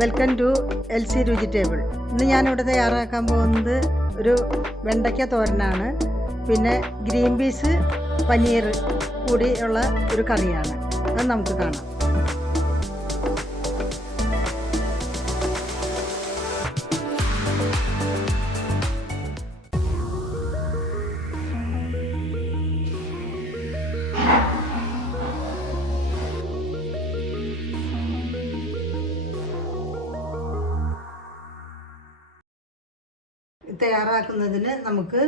Welcome to LC രുചി table. ഇന്ന് ഞാനിവിടെ തയ്യാറാക്കാൻ പോകുന്നത് ഒരു വെണ്ടയ്ക്ക തോരനാണ്. പിന്നെ ഗ്രീൻ പീസ് പനീർ കൂടി ഉള്ള ഒരു കറിയാണ്. അത് നമുക്ക് കാണാം. തയ്യാറാക്കുന്നതിന് നമുക്ക്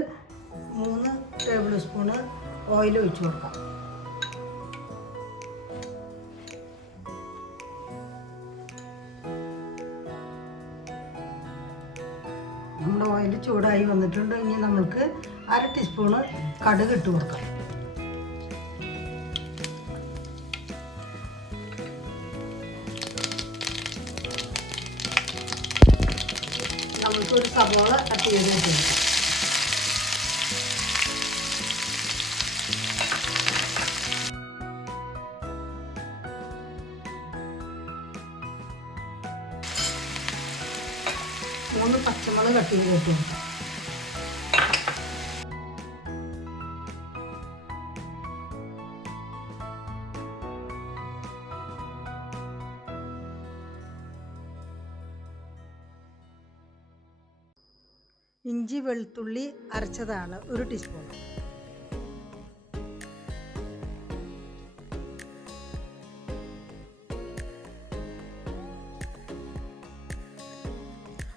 3 ടേബിൾ സ്പൂണ് ഓയിൽ ഒഴിച്ചു കൊടുക്കാം. നമ്മുടെ ഓയിൽ ചൂടായി വന്നിട്ടുണ്ട്. ഇനി നമുക്ക് 1/2 ടീസ്പൂണ് കടുക് ഇട്ട് കൊടുക്കാം. നമുക്കൊരു സവാള കട്ട് ചെയ്ത് വെച്ചിട്ടുണ്ട്. മൂന്ന് പച്ചമുളക് കട്ട് ചെയ്ത് വെച്ചിട്ടുണ്ട്. ഇഞ്ചി വെളുത്തുള്ളി അരച്ചതാണ് 1 ടീസ്പൂൺ.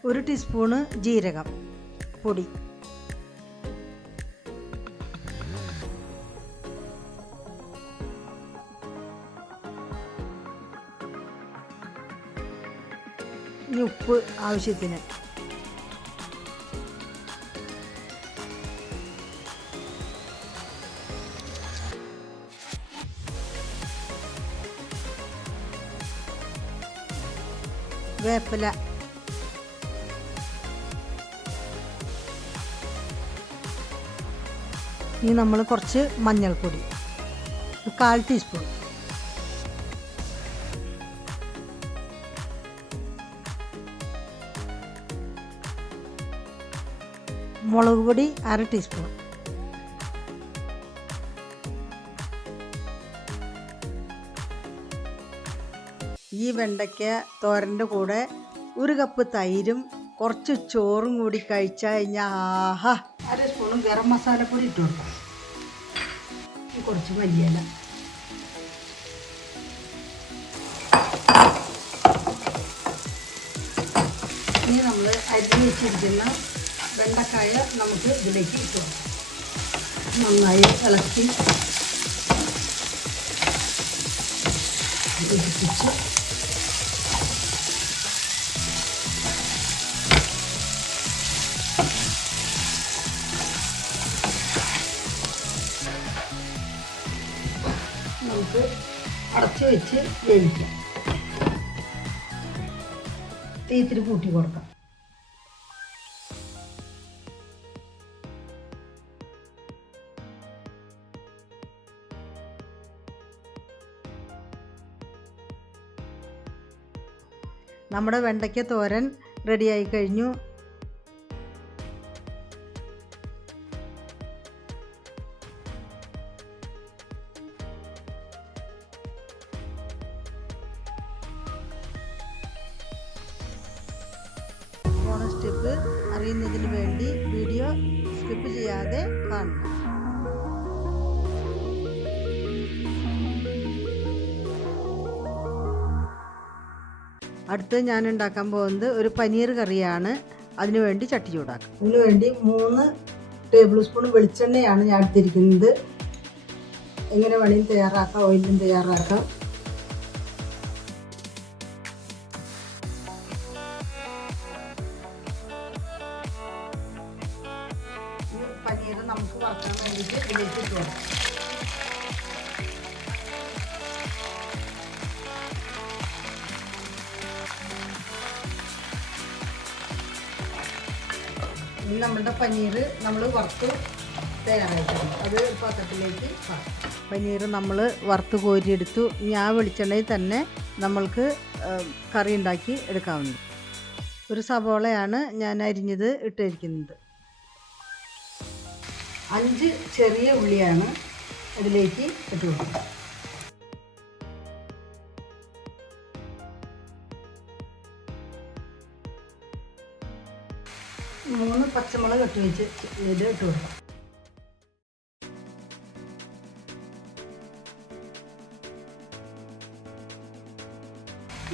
ഒരു ടീസ്പൂണ് ജീരകം പൊടി, ഉപ്പ് ആവശ്യത്തിന്, വേപ്പില, ഇനി നമ്മൾ കുറച്ച് മഞ്ഞൾപ്പൊടി 1/4 ടീസ്പൂൺ, മുളക് പൊടി 1/2 ടീസ്പൂൺ, ഈ വെണ്ടയ്ക്ക തോരൻ്റെ കൂടെ 1 കപ്പ് തൈരും കുറച്ച് ചോറും കൂടി കഴിച്ചാൽ കഴിഞ്ഞാൽ ആഹാ. 1/2 സ്പൂൺ ഗരം മസാലപ്പൊടി ഇട്ട് കൊടുക്കാം. കുറച്ച് മല്ലിയില, ഇനി നമ്മൾ അരിഞ്ഞ് വെച്ചിരിക്കുന്ന വെണ്ടക്കായ നമുക്ക് ഇതിലേക്ക് ഇട്ട് കൊടുക്കാം. നന്നായി ഇളക്കി യോജിപ്പിച്ച് നമുക്ക് അടച്ചു വെച്ച് വേവിക്കാം. തീ ഇത്തിരി കൂട്ടി കൊടുക്കാം. നമ്മുടെ വെണ്ടയ്ക്ക തോരൻ റെഡിയായി കഴിഞ്ഞു. ബോണസ് ടിപ്പ് അറിയുന്നതിന് വേണ്ടി വീഡിയോ സ്കിപ്പ് ചെയ്യാതെ കാണണം. അടുത്ത് ഞാൻ ഉണ്ടാക്കാൻ പോകുന്നത് ഒരു പനീർ കറിയാണ്. അതിനു വേണ്ടി ചട്ടി ചൂടാക്കാം. അതിനു വേണ്ടി 3 ടേബിൾ സ്പൂൺ വെളിച്ചെണ്ണയാണ് ഞാൻ എടുത്തിരിക്കുന്നത്. എങ്ങനെ വേണമെങ്കിലും തയ്യാറാക്കാം, ഓയിലും തയ്യാറാക്കാം. പനീർ നമുക്ക് വറുക്കാൻ വേണ്ടിയിട്ട് ഇതിലേക്ക് ഇട്ട് കൊടുക്കാം. ഇനി നമ്മളുടെ പനീർ നമ്മൾ വറുത്ത് തയ്യാറായിട്ടുണ്ട്. അത് പാത്രത്തിലേക്ക് പനീർ നമ്മൾ വറുത്ത് കോരിയെടുത്തു. ഞാൻ വെളിച്ചെണ്ണയിൽ തന്നെ നമ്മൾക്ക് കറി ഉണ്ടാക്കി എടുക്കാവുന്നത്. ഒരു സവോളയാണ് ഞാൻ അരിഞ്ഞത് ഇട്ടിരിക്കുന്നത്. 5 ചെറിയ ഉള്ളിയാണ് അതിലേക്ക് ഇട്ട് കൊടുക്കുക. 3 പച്ചമുളക് കട്ട് വെച്ച് ഇത് ഇട്ട് കൊടുക്കാം.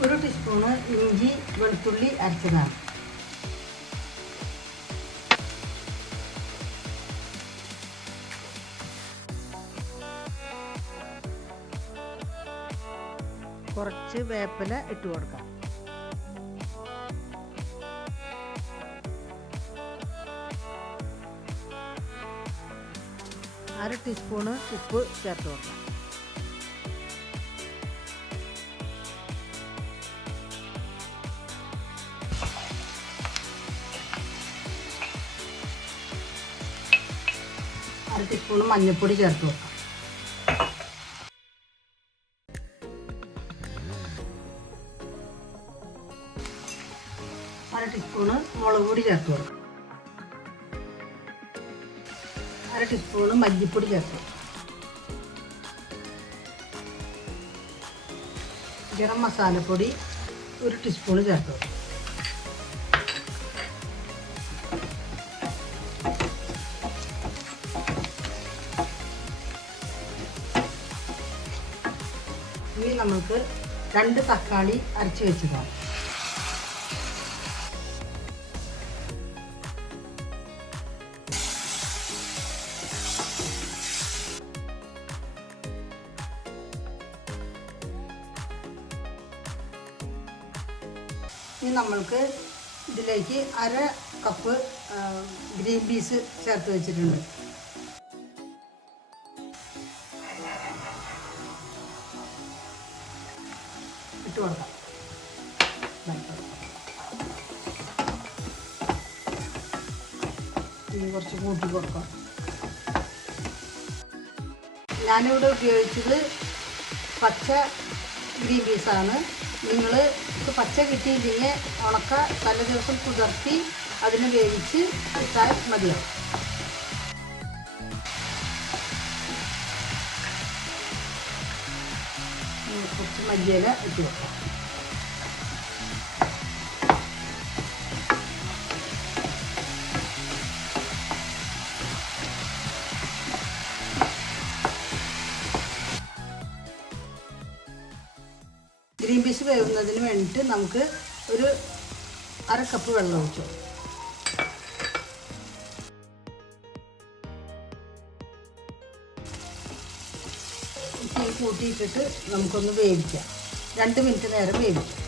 ഒരു ടീസ്പൂണ് ഇഞ്ചി വെളുത്തുള്ളി അരച്ചതാണ്. കുറച്ച് വേപ്പില ഇട്ട് കൊടുക്കാം. അര ടീസ്പൂണ് ഉപ്പ് ചേർത്ത് കൊടുക്കാം. അര ടീസ്പൂണ് മഞ്ഞൾപ്പൊടി ചേർത്ത് കൊടുക്കാം. അര ടീസ്പൂണ് മുളക് പൊടി ചേർത്ത് കൊടുക്കാം. അര ടീസ്പൂണ് മല്ലിപ്പൊടി ചേർത്ത് കൊടുക്കാം. ഗരം മസാലപ്പൊടി 1 ടീസ്പൂണ് ചേർത്ത് കൊടുക്കാം. ഇനി നമുക്ക് 2 തക്കാളി അരച്ച് വെച്ചതാണ്. ഇനി നമ്മൾക്ക് ഇതിലേക്ക് അര കപ്പ് ഗ്രീൻ പീസ് ചേർത്ത് വെച്ചിട്ടുണ്ട്. ഇട്ട് കൊടുക്കാം. ഇനി കുറച്ച് കൂട്ടി കൊടുക്കാം. ഞാനിവിടെ ഉപയോഗിച്ചത് പച്ച ഗ്രീൻ പീസാണ്. നിങ്ങൾ പച്ച കിട്ടിയില്ലെങ്കിൽ ഉണക്ക തല ദിവസം കുതിർത്തി അതിന് വേവിച്ച് ഇട്ടാൽ മതിയാവും. കുറച്ച് മല്ലിയില ഇട്ട് വെക്കാം. ഗ്രീൻ പീസ് വേവുന്നതിന് വേണ്ടിയിട്ട് നമുക്ക് ഒരു അര കപ്പ് വെള്ളം ഒഴിച്ചു. തീ കൂട്ടിയിട്ടിട്ട് നമുക്കൊന്ന് വേവിക്കാം. 2 മിനിറ്റ് നേരം വേവിക്കാം.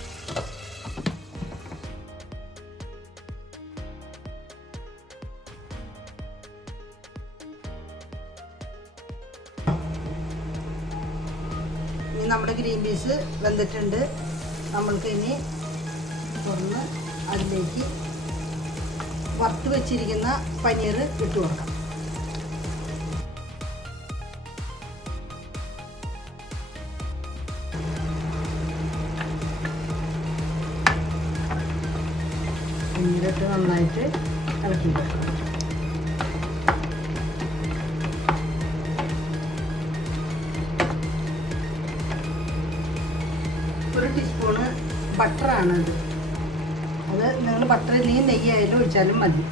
ഇനി നമ്മുടെ ഗ്രീൻ പീസ് വെന്തിട്ടുണ്ട്. നമ്മൾക്ക് ഇനി തുറന്ന് അതിലേക്ക് വറുത്ത് വെച്ചിരിക്കുന്ന പനീർ ഇട്ട് കൊടുക്കാം. പനീറിട്ട് നന്നായിട്ട് ഇളക്കി കൊടുക്കാം. ഒരു ടീസ്പൂണ് ബട്ടറാണത്. അത് നിങ്ങൾ ബട്ടർ ഇല്ലെങ്കിൽ നെയ്യായാലും ഒഴിച്ചാലും മതി.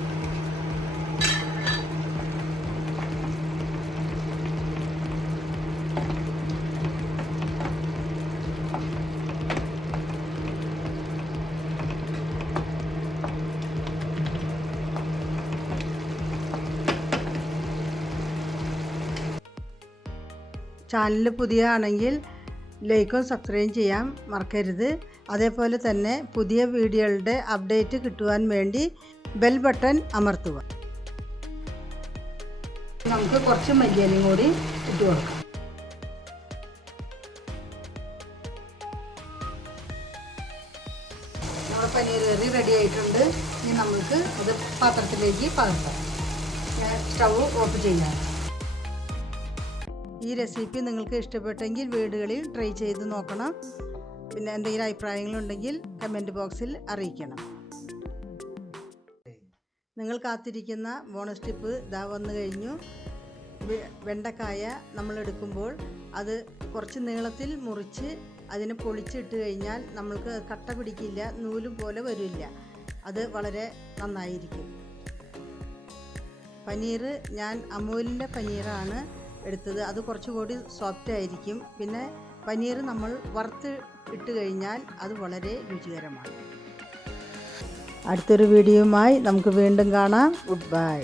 ചാനൽ പുതിയ ആണെങ്കിൽ ലൈക്കും സബ്സ്ക്രൈബ് ചെയ്യാൻ മറക്കരുത്. അതേപോലെ തന്നെ പുതിയ വീഡിയോകളുടെ അപ്ഡേറ്റ് കിട്ടുവാൻ വേണ്ടി ബെൽ ബട്ടൺ അമർത്തുക. നമുക്ക് കുറച്ച് മല്ലിയിലയും കൂടി ഇട്ട് കൊടുക്കാം. നമ്മുടെ പനീർ കറി റെഡി ആയിട്ടുണ്ട്. ഇനി നമുക്ക് അത് പാത്രത്തിലേക്ക് പകർത്താം. സ്റ്റൗ ഓഫ് ചെയ്യാം. ഈ റെസിപ്പി നിങ്ങൾക്ക് ഇഷ്ടപ്പെട്ടെങ്കിൽ വീടുകളിൽ ട്രൈ ചെയ്ത് നോക്കണം. പിന്നെ എന്തെങ്കിലും അഭിപ്രായങ്ങളുണ്ടെങ്കിൽ കമൻറ്റ് ബോക്സിൽ അറിയിക്കണം. നിങ്ങൾ കാത്തിരിക്കുന്ന ബോണസ് ടിപ്പ് ഇതാ വന്നു കഴിഞ്ഞു. വെണ്ടക്കായ നമ്മൾ എടുക്കുമ്പോൾ അത് കുറച്ച് നീളത്തിൽ മുറിച്ച് അതിന് പൊളിച്ചിട്ട് കഴിഞ്ഞാൽ നമ്മൾക്ക് കട്ട പിടിക്കില്ല, നൂലും പോലെ വരില്ല. അത് വളരെ നന്നായിരിക്കും. പനീർ ഞാൻ അമൂലിൻ്റെ പനീറാണ് എടുത്തത്. അത് കുറച്ചുകൂടി സോഫ്റ്റ് ആയിരിക്കും. പിന്നെ പനീർ നമ്മൾ വറുത്ത് ഇട്ട് കഴിഞ്ഞാൽ അത് വളരെ രുചികരമാണ്. അടുത്തൊരു വീഡിയോയുമായി നമുക്ക് വീണ്ടും കാണാം. Good bye.